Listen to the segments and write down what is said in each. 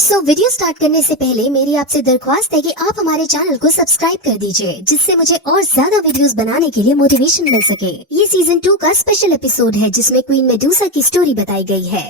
Video start करने से पहले मेरी आपसे दरख्वास्त है कि आप हमारे चैनल को सब्सक्राइब कर दीजिए, जिससे मुझे और ज्यादा वीडियोस बनाने के लिए मोटिवेशन मिल सके। ये सीजन 2 का स्पेशल एपिसोड है जिसमें क्वीन मेडूसा की स्टोरी बताई गई है।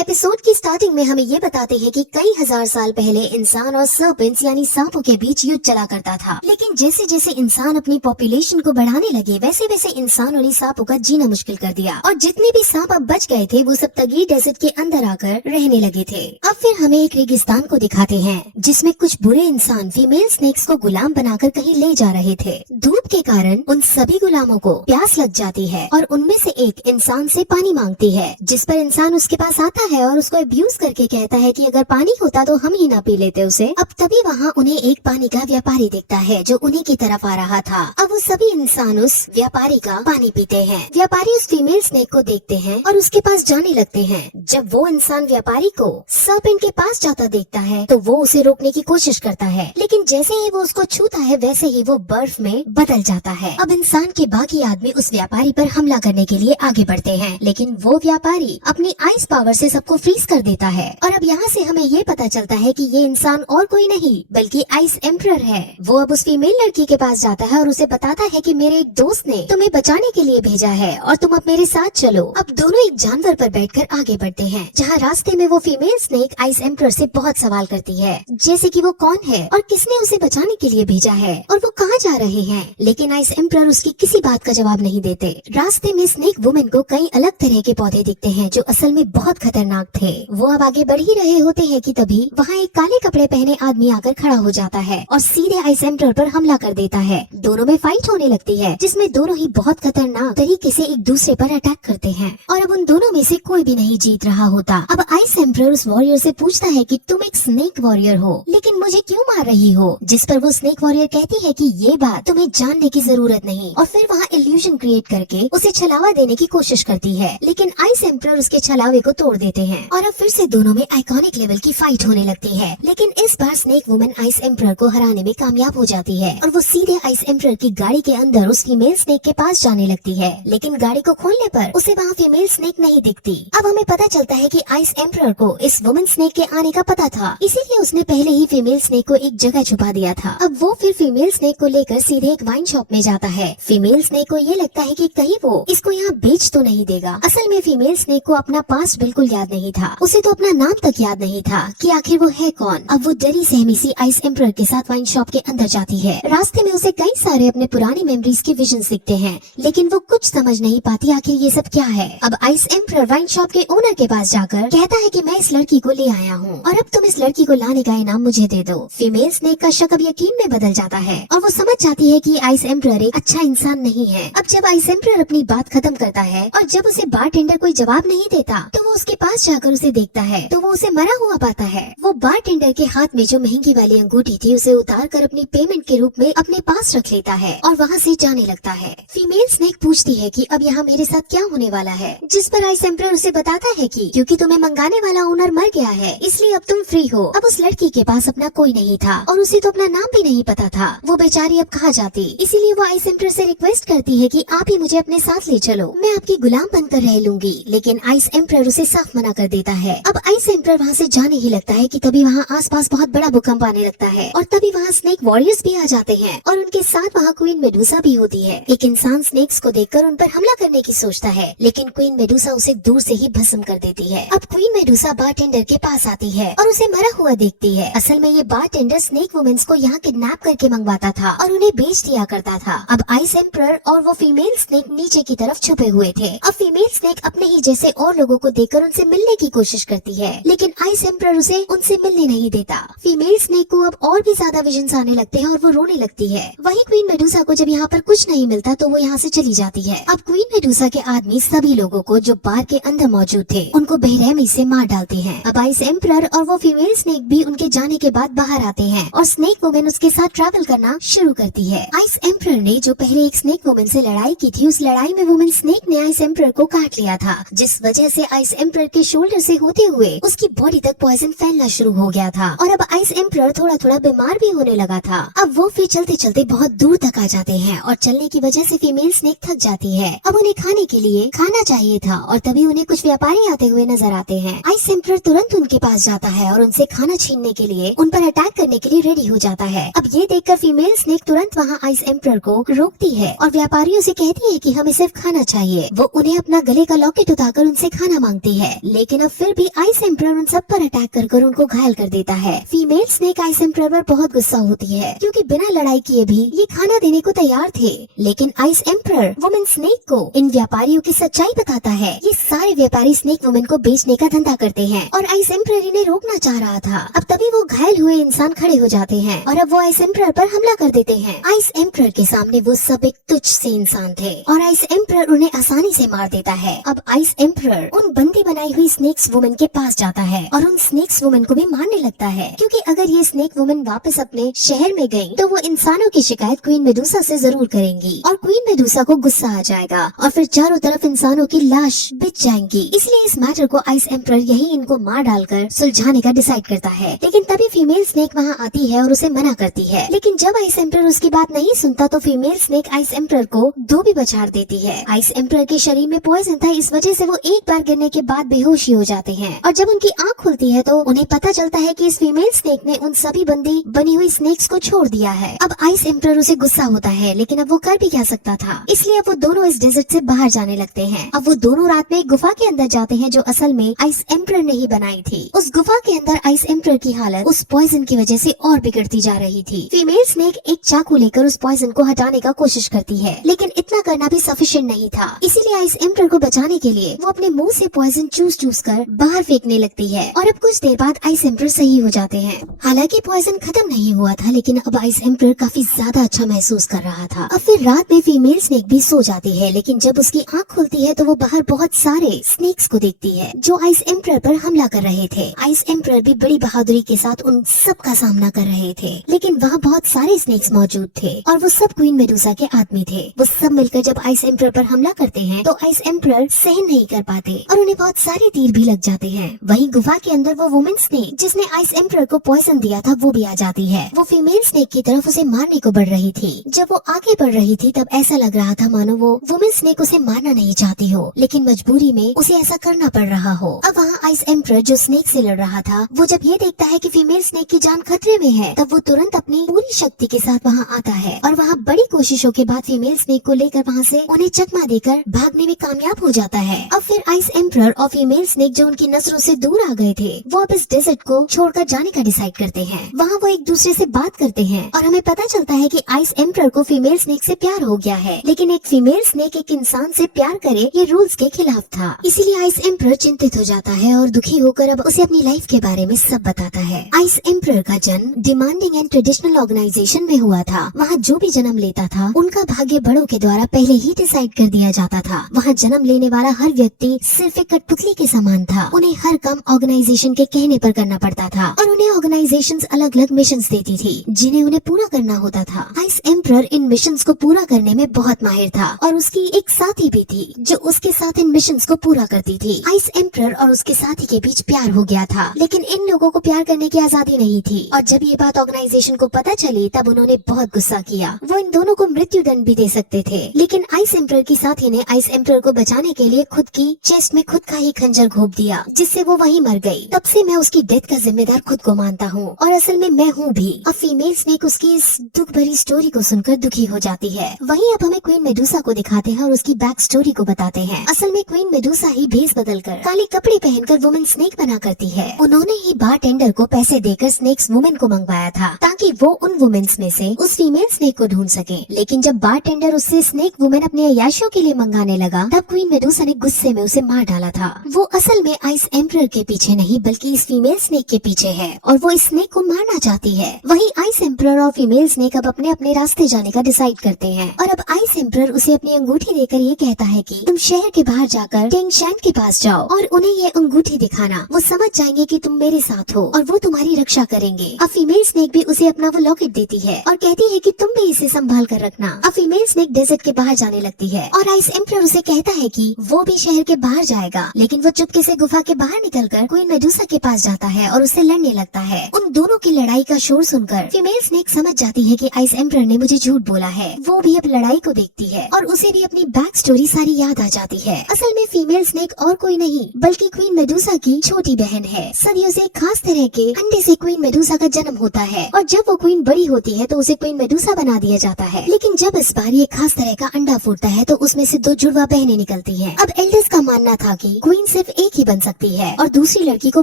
एपिसोड की स्टार्टिंग में हमें ये बताते हैं कि कई हजार साल पहले इंसान और सर्पेंट्स यानी सांपों के बीच युद्ध चला करता था। लेकिन जैसे जैसे इंसान अपनी पॉपुलेशन को बढ़ाने लगे वैसे वैसे इंसानों ने सांपों का जीना मुश्किल कर दिया, और जितने भी सांप अब बच गए थे वो सब तगीर डेजर्ट के अंदर आकर रहने लगे थे। अब फिर हमें एक रेगिस्तान को दिखाते हैं जिसमें कुछ बुरे इंसान फीमेल स्नेक्स को गुलाम बनाकर कहीं ले जा रहे थे। धूप के कारण उन सभी गुलामों को प्यास लग जाती है और उनमें से एक इंसान से पानी मांगती है, जिस पर इंसान उसके पास आता है और उसको अब्यूज करके कहता है कि अगर पानी होता तो हम ही ना पी लेते उसे। अब तभी वहाँ उन्हें एक पानी का व्यापारी दिखता है जो उन्हीं की तरफ आ रहा था। अब वो सभी इंसान उस व्यापारी का पानी पीते हैं। व्यापारी उस फीमेल स्नेक को देखते हैं और उसके पास जाने लगते हैं। जब वो इंसान व्यापारी को सर्पेंट के पास जाता देखता है तो वो उसे रोकने की कोशिश करता है, लेकिन जैसे ही वो उसको छूता है वैसे ही वो बर्फ में बदल जाता है। अब इंसान के बाकी आदमी उस व्यापारी पर हमला करने के लिए आगे बढ़ते हैं, लेकिन वो व्यापारी अपनी आइस पावर से सबको फ्रीज कर देता है। और अब यहाँ से हमें ये पता चलता है कि ये इंसान और कोई नहीं बल्कि आइस एम्परर है। वो अब उस फीमेल लड़की के पास जाता है और उसे बताता है कि मेरे एक दोस्त ने तुम्हें बचाने के लिए भेजा है और तुम अब मेरे साथ चलो। अब दोनों एक जानवर पर बैठकर आगे बढ़ते हैं, जहाँ रास्ते में वो फीमेल स्नेक आइस एम्परर से बहुत सवाल करती है, जैसे कि वो कौन है और किसने उसे बचाने के लिए भेजा है और वो कहाँ जा रहे हैं। लेकिन आइस एम्परर उसकी किसी बात का जवाब नहीं देते। रास्ते में स्नेक वुमेन को कई अलग तरह के पौधे दिखते हैं जो असल में बहुत खतरनाक थे। वो अब आगे बढ़ ही रहे होते हैं कि तभी वहाँ एक काले कपड़े पहने आदमी आकर खड़ा हो जाता है और सीधे आइस एम्परर पर हमला कर देता है। दोनों में फाइट होने लगती है जिसमें दोनों ही बहुत खतरनाक तरीके से एक दूसरे पर अटैक करते हैं और अब उन दोनों में से कोई भी नहीं जीत रहा होता। अब आइस एम्परर उस वॉरियर से पूछता है कि तुम एक स्नेक वॉरियर हो, लेकिन मुझे क्यों मार रही हो? जिस पर वो स्नेक वॉरियर कहती है कि ये बात तुम्हें जानने की जरूरत नहीं, और फिर वहाँ इल्यूजन क्रिएट करके उसे छलावा देने की कोशिश करती है। लेकिन आइस एम्परर उसके छलावे को तोड़ देते हैं और अब फिर से दोनों में आइकॉनिक लेवल की फाइट होने लगती है। लेकिन इस बार स्नेक वुमन आइस एम्परर को हराने में कामयाब हो जाती है और वो सीधे आइस एम्परर की गाड़ी के अंदर उस फीमेल स्नेक के पास जाने लगती है। लेकिन गाड़ी को खोलने पर उसे वहाँ फीमेल स्नेक नहीं दिखती। अब हमें पता चलता है कि आइस एम्परर को इस वुमन स्नेक के आने का पता था, इसीलिए उसने पहले ही फीमेल स्नेक को एक जगह छुपा दिया था। अब वो फिर फीमेल स्नेक को लेकर सीधे एक वाइन शॉप में जाता है। फीमेल स्नेक को ये लगता है कि कहीं वो इसको यहाँ बेच तो नहीं देगा। असल में फीमेल स्नेक को अपना पास्ट बिल्कुल याद नहीं था, उसे तो अपना नाम तक याद नहीं था कि आखिर वो है कौन। अब वो डरी सहमी सी आइस एम्परर के साथ वाइन शॉप के अंदर जाती है। रास्ते में उसे कई सारे अपने पुरानी मेमोरीज के विजन दिखते हैं, लेकिन वो कुछ समझ नहीं पाती आखिर ये सब क्या है। अब आइस एम्परर वाइन शॉप के ओनर के पास जाकर कहता है कि मैं इस लड़की को ले आया हूँ और अब तुम इस लड़की को लाने का इनाम मुझे दे दो। फीमेल स्नेक का शक अब यकीन में बदल जाता है और वो समझ जाती है कि आइस एम्परर एक अच्छा इंसान नहीं है। अब जब आइस एम्परर अपनी बात खत्म करता है और जब उसे बारटेंडर कोई जवाब नहीं देता तो वो उसके पास जाकर उसे देखता है तो वो उसे मरा हुआ पाता है। वो बारटेंडर के हाथ में जो महंगी वाली अंगूठी थी उसे उतार कर अपनी पेमेंट के रूप में अपने पास रख लेता है और वहाँ से जाने लगता है। फीमेल स्नेक पूछती है कि अब यहाँ मेरे साथ क्या होने वाला है, जिस पर आइस एम्परर उसे बताता है कि क्योंकि तुम्हें मंगाने वाला ओनर मर गया है इसलिए अब तुम फ्री हो। अब उस लड़की के पास अपना कोई नहीं था और उसे तो अपना नाम भी नहीं पता था। वो बेचारी अब कहाँ जाती, इसीलिए वो आइस एम्परर से रिक्वेस्ट करती है कि आप ही मुझे अपने साथ ले चलो, मैं आपकी गुलाम बनकर रह लूंगी। लेकिन आइस एम्परर उसे साफ मना कर देता है। अब आइस एम्परर वहाँ से जाने ही लगता है कि तभी वहाँ आसपास बहुत बड़ा भूकंप आने लगता है और तभी वहाँ स्नेक वॉरियर्स भी आ जाते हैं और उनके साथ वहाँ क्वीन मेडूसा भी होती है। एक इंसान स्नेक्स को देखकर उन पर हमला करने की सोचता है, लेकिन क्वीन मेडूसा उसे दूर से ही भस्म कर देती है। अब क्वीन मेडूसा बारटेंडर के पास आती है और उसे मरा हुआ देखती है। असल में ये बारटेंडर स्नेक वुमेन्स को यहाँ किडनैप करके मंगवाता था और उन्हें बेच दिया करता था। अब आइस एम्परर और वो फीमेल स्नेक नीचे की तरफ छुपे हुए थे। अब फीमेल स्नेक अपने ही जैसे और लोगों को देखकर उनसे मिलने की कोशिश करती है, लेकिन आइस एम्परर उसे उनसे मिलने नहीं देता। फीमेल स्नेक को अब और भी ज्यादा विजन्स आने लगते हैं और वो रोने लगती है। वहीं क्वीन मेडूसा को जब यहाँ पर कुछ नहीं मिलता तो वो यहाँ से चली जाती है। अब क्वीन मेडूसा के आदमी सभी लोगों को जो बार के अंदर मौजूद थे उनको बेरहमी से मार डालते हैं। अब आइस एम्परर और वो फीमेल स्नेक भी उनके जाने के बाद बाहर आते हैं और स्नेक वुमेन उसके साथ ट्रैवल करना शुरू करती है। आइस एम्परर ने जो पहले एक स्नेक वुमेन से लड़ाई की थी उस लड़ाई में वुमेन स्नेक ने आइस एम्परर को काट लिया था, जिस वजह से आइस एम्परर के शोल्डर से होते हुए उसकी बॉडी तक पॉइजन फैलना शुरू हो गया था और अब आइस एम्परर थोड़ा थोड़ा बीमार भी होने लगा था। अब वो फिर चलते चलते बहुत दूर तक आ जाते हैं और चलने की वजह से फीमेल स्नेक थक जाती है। अब उन्हें खाने के लिए खाना चाहिए था और तभी उन्हें कुछ व्यापारी आते हुए नजर आते हैं। आइस एम्परर तुरंत उनके पास जाता आता है और उनसे खाना छीनने के लिए उन पर अटैक करने के लिए रेडी हो जाता है। अब ये देखकर फीमेल स्नेक तुरंत वहाँ आइस एम्परर को रोकती है और व्यापारियों से कहती है कि हमें सिर्फ खाना चाहिए। वो उन्हें अपना गले का लॉकेट उठाकर उनसे खाना मांगती है, लेकिन अब फिर भी आइस एम्परर उन सब पर अटैक कर उनको घायल कर देता है। फीमेल स्नेक आइस एम्परर पर बहुत गुस्सा होती है क्योंकि बिना लड़ाई किए भी ये खाना देने को तैयार थे, लेकिन आइस एम्परर वुमेन स्नेक को इन व्यापारियों की सच्चाई बताता है। ये सारे व्यापारी स्नेक वुमेन को बेचने का धंधा करते हैं और आइस एम्परर इन्हें रोकना चाह रहा था। अब तभी वो घायल हुए इंसान खड़े हो जाते हैं और अब वो आइस एम्परर पर हमला कर देते हैं। आइस एम्परर के सामने वो सब एक तुच्छ से इंसान थे और आइस एम्परर उन्हें आसानी से मार देता है। अब आइस एम्परर उन बंदी बनाई हुई स्नेक्स वुमेन के पास जाता है और उन स्नेक्स वुमेन को भी मारने लगता है, क्योंकि अगर ये स्नेक वुमेन वापस अपने शहर में गई तो वो इंसानों की शिकायत क्वीन मेडुसा से जरूर करेंगी और क्वीन मेडुसा को गुस्सा आ जाएगा और फिर चारों तरफ इंसानों की लाश बिछ जाएंगी। इसलिए इस मैटर को आइस एम्परर यही इनको मार डालकर सुलझाने का डिसाइड करता है। लेकिन तभी फीमेल स्नेक वहाँ आती है और उसे मना करती है, लेकिन जब आइस एम्परर उसकी बात नहीं सुनता तो फीमेल स्नेक आइस एम्परर को दो भी बछाड़ देती है। आइस एम्परर के शरीर में पॉइजन था, इस वजह से वो एक बार गिरने के बाद बेहोशी हो जाते हैं और जब उनकी आँख खुलती है तो उन्हें पता चलता है कि इस फीमेल स्नेक ने उन सभी बंदी बनी हुई स्नेक्स को छोड़ दिया है। अब आइस एम्परर उसे गुस्सा होता है, लेकिन अब वो कर भी क्या सकता था, इसलिए अब वो दोनों इस डेजर्ट से बाहर जाने लगते हैं। अब वो दोनों रात में एक गुफा के अंदर जाते हैं जो असल में आइस एम्परर ने ही बनाई थी। उस गुफा के अंदर आइस एम्परर की हालत उस पॉइजन की वजह से और बिगड़ती जा रही थी। फीमेल स्नेक एक चाकू लेकर उस पॉइजन को हटाने का कोशिश करती है, लेकिन इतना करना भी सफिशिएंट नहीं था। इसीलिए आइस एम्परर को बचाने के लिए वो अपने मुंह से पॉइजन चूस कर बाहर फेंकने लगती है और अब कुछ देर बाद आइस एम्परर सही हो जाते हैं। हालांकि पॉइजन खत्म नहीं हुआ था, लेकिन अब आइस एम्परर काफी ज्यादा अच्छा महसूस कर रहा था। अब फिर रात में फीमेल स्नेक भी सो जाती है, लेकिन जब उसकी आँख खुलती है तो वो बाहर बहुत सारे स्नेक्स को देखती है जो आइस एम्परर पर हमला कर रहे थे। आइस एम्परर भी बड़ी बहादुरी के साथ उन सब का सामना कर रहे थे, लेकिन वहाँ बहुत सारे स्नेक्स मौजूद थे और वो सब क्वीन मेडुसा के आदमी थे। वो सब मिलकर जब आइस एम्परर पर हमला करते हैं तो आइस एम्परर सहन नहीं कर पाते और उन्हें बहुत सारे तीर भी लग जाते हैं। वहीं गुफा के अंदर वो वुमेन स्नेक जिसने आइस एम्परर को पॉइजन दिया था वो भी आ जाती है। वो फीमेल स्नेक की तरफ उसे मारने को बढ़ रही थी। जब वो आगे बढ़ रही थी तब ऐसा लग रहा था मानो वो वुमेन स्नेक उसे मारना नहीं चाहती हो, लेकिन मजबूरी में उसे ऐसा करना पड़ रहा हो। अब वहाँ आइस एम्परर जो स्नेक से लड़ रहा था वो जब ये देखता है कि फीमेल स्नेक की जान खतरे में है तब वो तुरंत अपनी पूरी शक्ति के साथ वहाँ आता है और वहाँ बड़ी कोशिशों के बाद फीमेल स्नेक को लेकर वहाँ से उन्हें चकमा देकर भागने में कामयाब हो जाता है। अब फिर आइस एम्परर और फीमेल स्नेक जो उनकी नजरों से दूर आ गए थे वो अब इस डेजर्ट को छोड़कर जाने का डिसाइड करते हैं। वहाँ वो एक दूसरे से बात करते हैं और हमें पता चलता है कि आइस एम्परर को फीमेल स्नेक से प्यार हो गया है, लेकिन एक फीमेल स्नेक एक इंसान से प्यार करे ये रूल्स के खिलाफ था। इसीलिए आइस एम्परर चिंतित हो जाता है और दुखी होकर अब उसे अपनी लाइफ के बारे में सब बताता है। आइस एम्परर का जन्म डिमांडिंग एंड ट्रेडिशनल ऑर्गेनाइजेशन में हुआ था। वहाँ जो भी जन्म लेता था उनका भाग्य बड़ों के द्वारा पहले ही डिसाइड कर दिया जाता था। वहाँ जन्म लेने वाला हर व्यक्ति सिर्फ एक कठपुतली के समान था। उन्हें हर काम ऑर्गेनाइजेशन के कहने पर करना पड़ता था और उन्हें ऑर्गेनाइजेशंस अलग अलग मिशंस देती थी जिन्हें उन्हें पूरा करना होता था। आइस एम्परर इन मिशंस को पूरा करने में बहुत माहिर था और उसकी एक साथी भी थी जो उसके साथ इन मिशंस को पूरा करती थी। आइस एम्परर और उसके साथी के बीच प्यार हो गया था, लेकिन इन लोगों को प्यार करने की आजादी नहीं थी और जब ये बात ऑर्गेनाइजेशन को पता चली तब उन्होंने बहुत गुस्सा किया। वो इन दोनों को मृत्यु दंड भी दे सकते थे, लेकिन आइस एम्परर की साथी ने आइस एम्परर को बचाने के लिए खुद की चेस्ट में खुद का ही खंजर घोंप दिया, जिससे वो वहीं मर गई। तब से मैं उसकी डेथ का जिम्मेदार खुद को मानता हूँ और असल में मैं हूँ भी। अब फीमेल स्नेक उसकी इस दुख भरी स्टोरी को सुनकर दुखी हो जाती है। वहीं अब हमें क्वीन मेडुसा को दिखाते हैं और उसकी बैक स्टोरी को बताते हैं। असल में क्वीन मेडुसा ही भेस बदलकर काले कपड़े पहनकर वुमेन स्नेक बना करती है। उन्होंने ही बारटेंडर को पैसे देकर स्नेक्स वुमेन को मंगवाया था ताकि वो उन वुमेन्स में से उस फीमेल स्नेक को ढूंढ सके, लेकिन जब बारटेंडर उससे स्नेक वुमेन अपने अय्याशियों के लिए मंगाने लगा तब क्वीन मेडुसा ने गुस्से में उसे मार डाला था। वो असल में आइस एम्परर के पीछे नहीं बल्कि इस फीमेल स्नेक के पीछे है और वो इस स्नेक को मारना चाहती है। वहीं आइस एम्परर और फीमेल स्नेक अब अपने अपने रास्ते जाने का डिसाइड करते हैं और अब आइस एम्परर उसे अपनी अंगूठी देकर ये कहता है कि तुम शहर के बाहर जाकर किंग शैन के पास जाओ और उन्हें ये अंगूठी दिखाना। वो समझ जाएंगे कि तुम मेरे साथ हो और वो तुम्हारी रक्षा करेंगे। अब फीमेल स्नेक भी उसे अपना वो लॉकेट देती है और कहती है कि तुम भी इसे संभाल कर रखना। अब फीमेल स्नेक डेजर्ट के बाहर जाने लगती है और आइस एम्परर उसे कहता है कि वो भी शहर के बाहर जाएगा, लेकिन वो चुपके से गुफा के बाहर निकलकर क्वीन मेडुसा के पास जाता है और उससे लड़ने लगता है। उन दोनों की लड़ाई का शोर सुनकर फीमेल स्नेक समझ जाती है कि आइस एम्परर ने मुझे झूठ बोला है। वो भी अब लड़ाई को देखती है और उसे भी अपनी बैक स्टोरी सारी याद आ जाती है। असल में फीमेल स्नेक और कोई नहीं बल्कि क्वीन मेडुसा की छोटी बहन है। सदियों से एक खास तरह के अंडे से क्वीन मेडूसा का जन्म होता है और जब वो क्वीन बड़ी होती है तो उसे क्वीन मेडूसा बना दिया जाता है। लेकिन जब इस बार ये खास तरह का अंडा फूटता है तो उसमें से 2 जुड़वा बहनें निकलती हैं। अब एल्डर्स का मानना था कि क्वीन सिर्फ एक ही बन सकती है और दूसरी लड़की को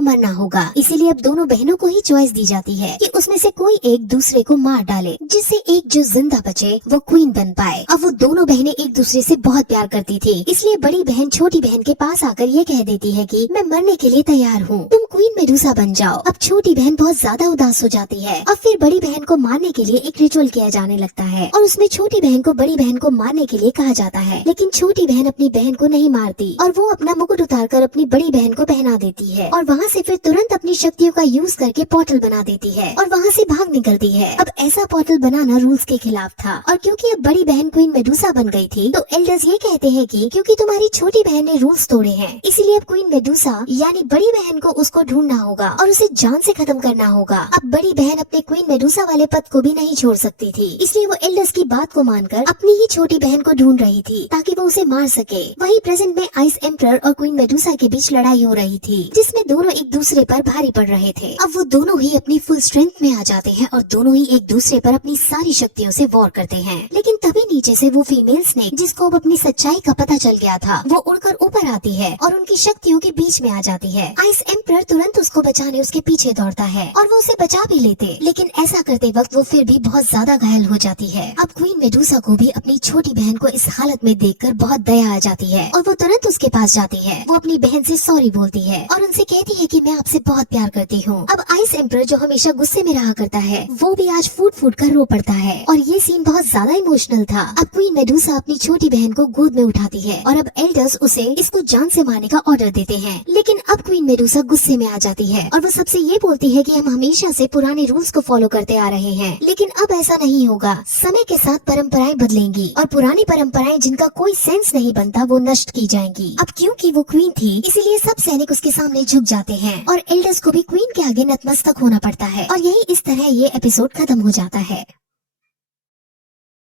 मरना होगा, इसीलिए अब दोनों बहनों को ही चॉइस दी जाती है कि उसमें से कोई एक दूसरे को मार डाले, जिससे एक जो जिंदा बचे वो क्वीन बन पाए। अब वो दोनों बहनें एक दूसरे से बहुत प्यार करती थी, इसलिए बड़ी बहन छोटी बहन के पास आकर ये कह देती है कि मैं मरने के लिए तैयार हूँ, तुम क्वीन मेडूसा बन जाओ। अब छोटी बहन बहुत ज्यादा उदास हो जाती है। अब फिर बड़ी बहन को मारने के लिए एक रिचुअल किया जाने लगता है और उसमें छोटी बहन को बड़ी बहन को मारने के लिए कहा जाता है, लेकिन छोटी बहन अपनी बहन को नहीं मारती और वो अपना मुकुट उतारकर अपनी बड़ी बहन को पहना देती है और वहाँ से फिर तुरंत अपनी शक्तियों का यूज करके पोर्टल बना देती है और वहाँ से भाग निकलती है। अब ऐसा पोर्टल बनाना रूल्स के खिलाफ था और क्योंकि अब बड़ी बहन क्वीन मेडूसा बन गई थी तो एल्डर्स ये कहते हैं कि क्योंकि तुम्हारी छोटी बहन ने रूल्स तोड़े हैं, इसीलिए अब क्वीन मेडूसा यानी बड़ी बहन को उसको ढूंढना होगा और उसे जान से खत्म करना होगा। अब बड़ी बहन अपने क्वीन मेडूसा वाले पद को भी नहीं छोड़ सकती थी, इसलिए वो एल्डर्स की बात को मानकर अपनी ही छोटी बहन को ढूंढ रही थी ताकि वो उसे मार सके। वही प्रेजेंट में आइस एम्परर और क्वीन मेडूसा के बीच लड़ाई हो रही थी, जिसमें दोनों एक दूसरे पर भारी पड़ रहे थे। अब वो दोनों ही अपनी फुल स्ट्रेंथ में आ जाते हैं और दोनों ही एक दूसरे पर अपनी सारी शक्तियों से वॉर करते हैं। लेकिन तभी नीचे से वो फीमेल स्नेक, जिसको अब अपनी सच्चाई का पता चल गया था, वो उड़कर ऊपर आती है और उनकी शक्तियों के बीच में आ जाती है। आइस एम्परर तुरंत उसको बचाने उसके पीछे दौड़ता है और वो उसे बचा भी लेते, लेकिन ऐसा करते वक्त वो फिर भी बहुत ज्यादा घायल हो जाती है। अब क्वीन मेडूसा को भी अपनी छोटी बहन को इस हालत में देखकर बहुत दया आ जाती है और वो तुरंत उसके पास जाती है। वो अपनी बहन से सॉरी बोलती है और उनसे कहती है कि मैं आपसे बहुत प्यार करती हूँ। अब आइस एम्परर जो हमेशा गुस्से में रहा करता है वो भी आज फूट फूट कर रो पड़ता है और ये सीन बहुत ज्यादा इमोशनल था। अब क्वीन मेडूसा अपनी छोटी बहन को गोद में उठाती है और अब एल्डर्स उसे इसको जान से मारने का ऑर्डर देते हैं, लेकिन अब क्वीन मेडूसा गुस्से में आ जाती है और वो सबसे ये बोलती है कि हम हमेशा से पुराने रूल्स को फॉलो करते आ रहे हैं, लेकिन अब ऐसा नहीं होगा। समय के साथ परंपराएं बदलेंगी और पुरानी परंपराएं जिनका कोई सेंस नहीं बनता वो नष्ट की जाएंगी। अब क्योंकि वो क्वीन थी इसीलिए सब सैनिक उसके सामने झुक जाते हैं और एल्डर्स को भी क्वीन के आगे नतमस्तक होना पड़ता है और यही इस तरह ये एपिसोड खत्म हो जाता है।